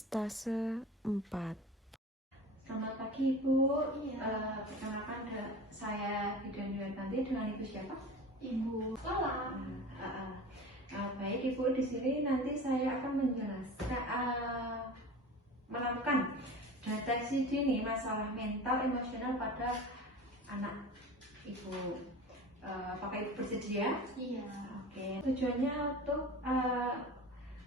Stase 4. Selamat pagi Ibu. Perkenalkan saya Bidan Yulianti, dengan Ibu siapa? Ibu Lala. Baik Ibu, di sini nanti saya akan menjelaskan melakukan deteksi dini masalah mental emosional pada anak Ibu. Apakah Ibu bersedia? Iya. Oke. Tujuannya untuk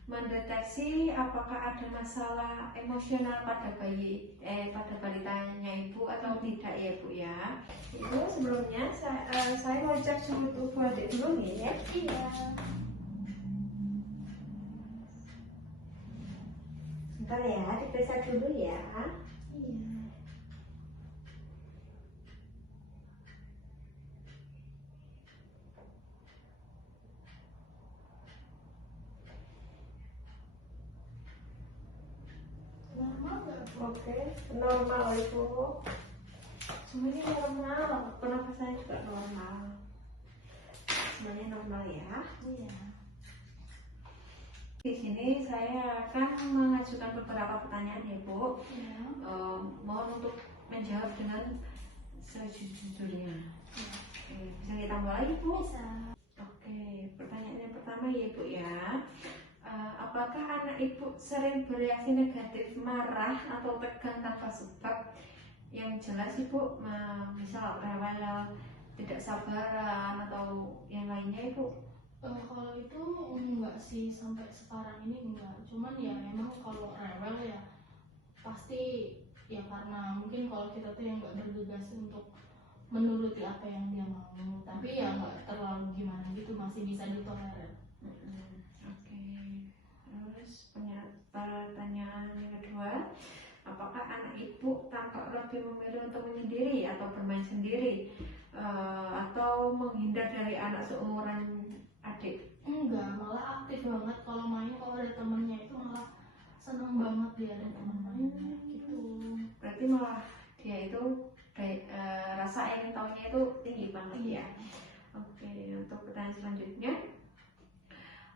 mendeteksi apakah ada masalah emosional pada pada balitanya Ibu atau tidak ya Bu ya. Ibu, sebelumnya saya mau cek suhu tubuh adik dulu nih ya. Iya. Bentar ya, diperiksa dulu ya. Iya. Normal nggak Bu? Oke, normal Ibu. Semuanya normal, pernapasannya juga normal. Semuanya normal ya. Iya. Di sini saya akan mengajukan beberapa pertanyaan ya Bu. Iya. Mohon untuk menjawab dengan sejujurnya. Oke, bisa kita mulai Bu? Bisa. Oke, pertanyaan yang pertama ya Bu ya. Apakah anak Ibu sering bereaksi negatif, marah atau tegang tanpa sebab yang jelas Ibu? Misal rewel, tidak sabaran atau yang lainnya Ibu? Kalau itu enggak sih, sampai sekarang ini enggak. Cuman ya memang kalau rewel ya pasti ya karena mungkin kalau kita tuh yang nggak bergegas untuk menuruti apa yang dia mau. Tapi ya nggak terlalu gimana gitu, masih bisa ditolerir. Oke. Terus pertanyaan yang kedua, apakah anak Ibu tampak lebih memilih untuk menyendiri atau bermain sendiri, atau menghindar dari anak seumuran adik? Enggak, malah aktif banget kalau main. Kalau ada temennya itu malah seneng banget dia ada temen mainnya gitu. Berarti malah dia itu rasa ingin tahunya itu tinggi banget ya. Oke, untuk pertanyaan selanjutnya,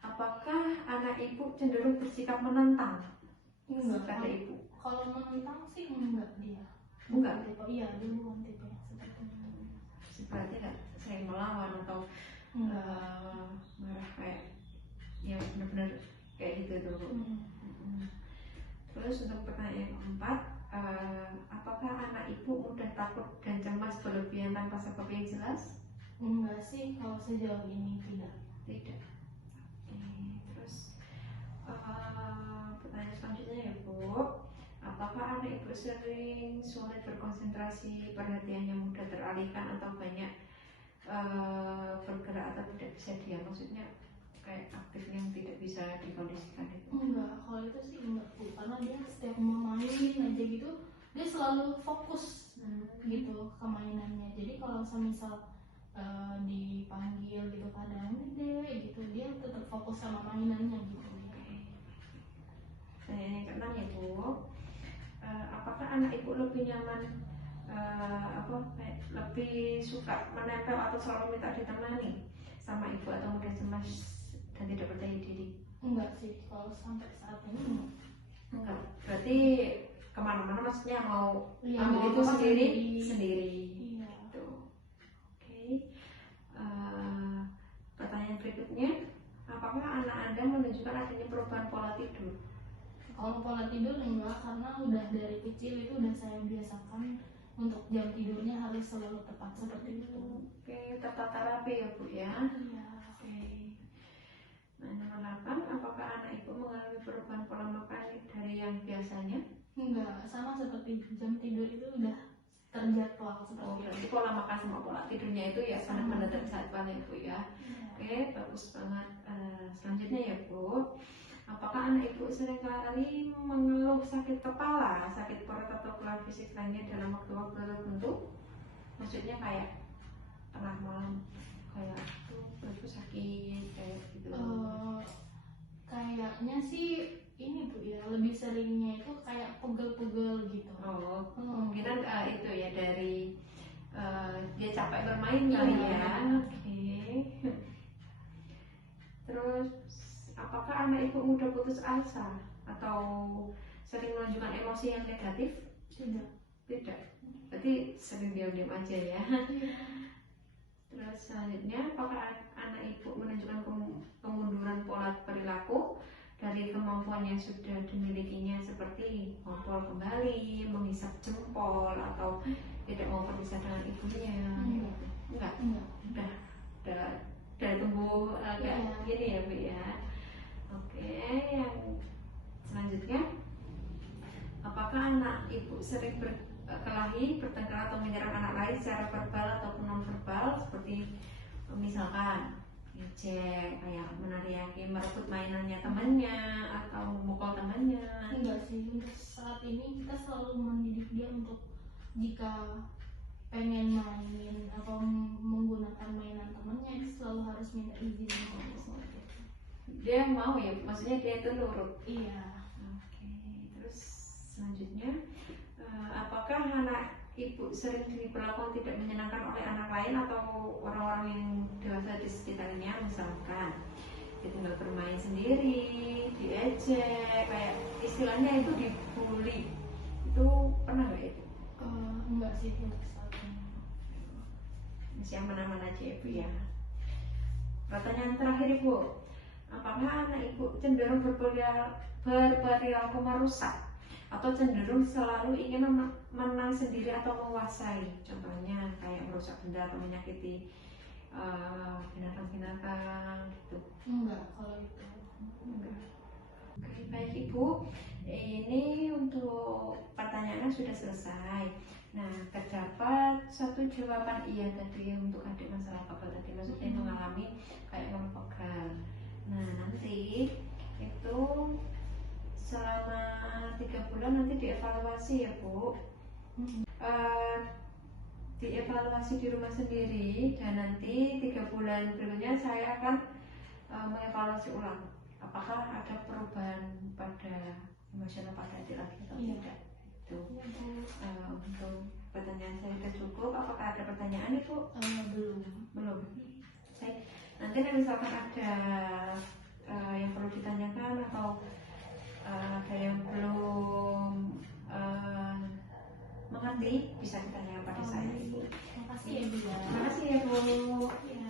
apakah anak Ibu cenderung bersikap menentang Enggak, pada Ibu? kalau menentang sih enggak dia. Enggak? Tipe, iya, dia bukan tipe yang seperti itu. Berarti nggak sering melawan atau marah kayak yang benar-benar kayak gitu tuh. Terus untuk pertanyaan yang keempat, apakah anak Ibu mudah takut dan cemas berlebihan tanpa sebab yang jelas? Enggak sih, kalau sejauh ini tidak. Tidak. Oke, terus pertanyaan selanjutnya ya Bu, apakah anak Ibu sering sulit berkonsentrasi, perhatiannya mudah teralihkan atau banyak bergerak atau tidak bisa diam? Maksudnya kayak aktif yang tidak bisa dikondisikan itu? Enggak, kalau itu sih enggak Bu, karena dia setiap mau main aja gitu dia selalu fokus gitu ke mainannya. Jadi kalau misal dipanggil gitu kadang deh gitu, dia tetap fokus sama mainannya gitu. Nah, yang keenam ya Bu, apakah anak Ibu lebih nyaman lebih suka menempel atau selalu minta ditemani sama Ibu atau mudah cemas dan tidak percaya diri? Enggak sih, kalau sampai saat ini enggak. Berarti kemana-mana maksudnya mau iya, ambil mau itu apa sendiri. Iya. Gitu. Oke. Pertanyaan berikutnya, apakah anak Anda menunjukkan adanya perubahan pola tidur? Kalau pola tidur enggak, karena udah dari kecil itu udah saya biasakan untuk jam tidurnya harus selalu tepat seperti itu. Oke, tertata rapi ya Bu ya. Iya. Oke. Nah, nomor 8, apakah anak Ibu mengalami perubahan pola makan dari yang biasanya? Enggak, sama seperti jam tidur itu udah terjadwal seperti itu. Berarti pola makan sama pola tidurnya itu ya benar-benar terjadwal ya Bu ya. Oke, bagus banget. Selanjutnya ya Bu, apakah anak Ibu seringkali mengeluh sakit kepala, sakit perut atau keluhan fisik lainnya dalam waktu-waktu tertentu? Maksudnya kayak tengah malam kayak perutku sakit kayak gitu. Kayaknya sih ini Bu ya, lebih seringnya itu kayak pegel-pegel gitu. Kemungkinan itu ya dari dia capek bermain kali ya. Oke. Terus apakah anak Ibu mudah putus asa atau menunjukkan emosi yang negatif? Tidak. Tidak. Berarti sering diam-diam aja ya. Terus selanjutnya, apakah anak ibu menunjukkan kemunduran pola perilaku dari kemampuan yang sudah dimilikinya seperti ngompol kembali, menghisap jempol, atau tidak mau berpisah dengan ibunya? Enggak. Udah tumbuh agak gini ya Bu ya. Oke, yang selanjutnya, apakah anak ibu sering berkelahi, bertengkar atau menyerang anak lain secara verbal ataupun non verbal, seperti misalkan ngejek, kayak menariaki, merebut mainannya temannya atau memukul temannya? Enggak sih, untuk saat ini kita selalu mendidik dia untuk jika pengen main atau menggunakan mainan temannya selalu harus minta izin seperti itu. Dia mau ya, maksudnya dia itu nurut. Iya. Oke, terus selanjutnya, apakah anak ibu sering diperlakukan tidak menyenangkan oleh anak lain atau orang-orang yang dewasa di sekitarnya? Misalkan dia tinggal bermain sendiri, diejek, kayak istilahnya itu dibully. Itu pernah nggak itu? Enggak sih untuk saat ini. Masih aman-aman aja ya Bu ya. Pertanyaan terakhir Ibu, apakah anak ibu cenderung berperilaku merusak atau cenderung selalu ingin menang sendiri atau menguasai? Contohnya kayak merusak benda atau menyakiti binatang-binatang gitu. Enggak, kalau itu Enggak. Oke, baik Ibu, ini untuk pertanyaannya sudah selesai. Nah, terdapat satu jawaban iya tadi untuk adik masalah pegal tadi, maksudnya mengalami kayak non pegal. Nah, nanti itu selama 3 bulan nanti dievaluasi ya Bu. Dievaluasi di rumah sendiri, dan nanti 3 bulan berikutnya saya akan mengevaluasi ulang apakah ada perubahan pada emosional pada adik lagi atau tidak. Itu untuk pertanyaan saya sudah cukup. Apakah ada pertanyaan Ibu? Belum. Baik. Nanti misalkan ada yang perlu ditanyakan atau ada yang belum mengerti, bisa ditanyakan pada saya Ibu. Makasih ya Bu. Terima kasih ya Bu. Ya.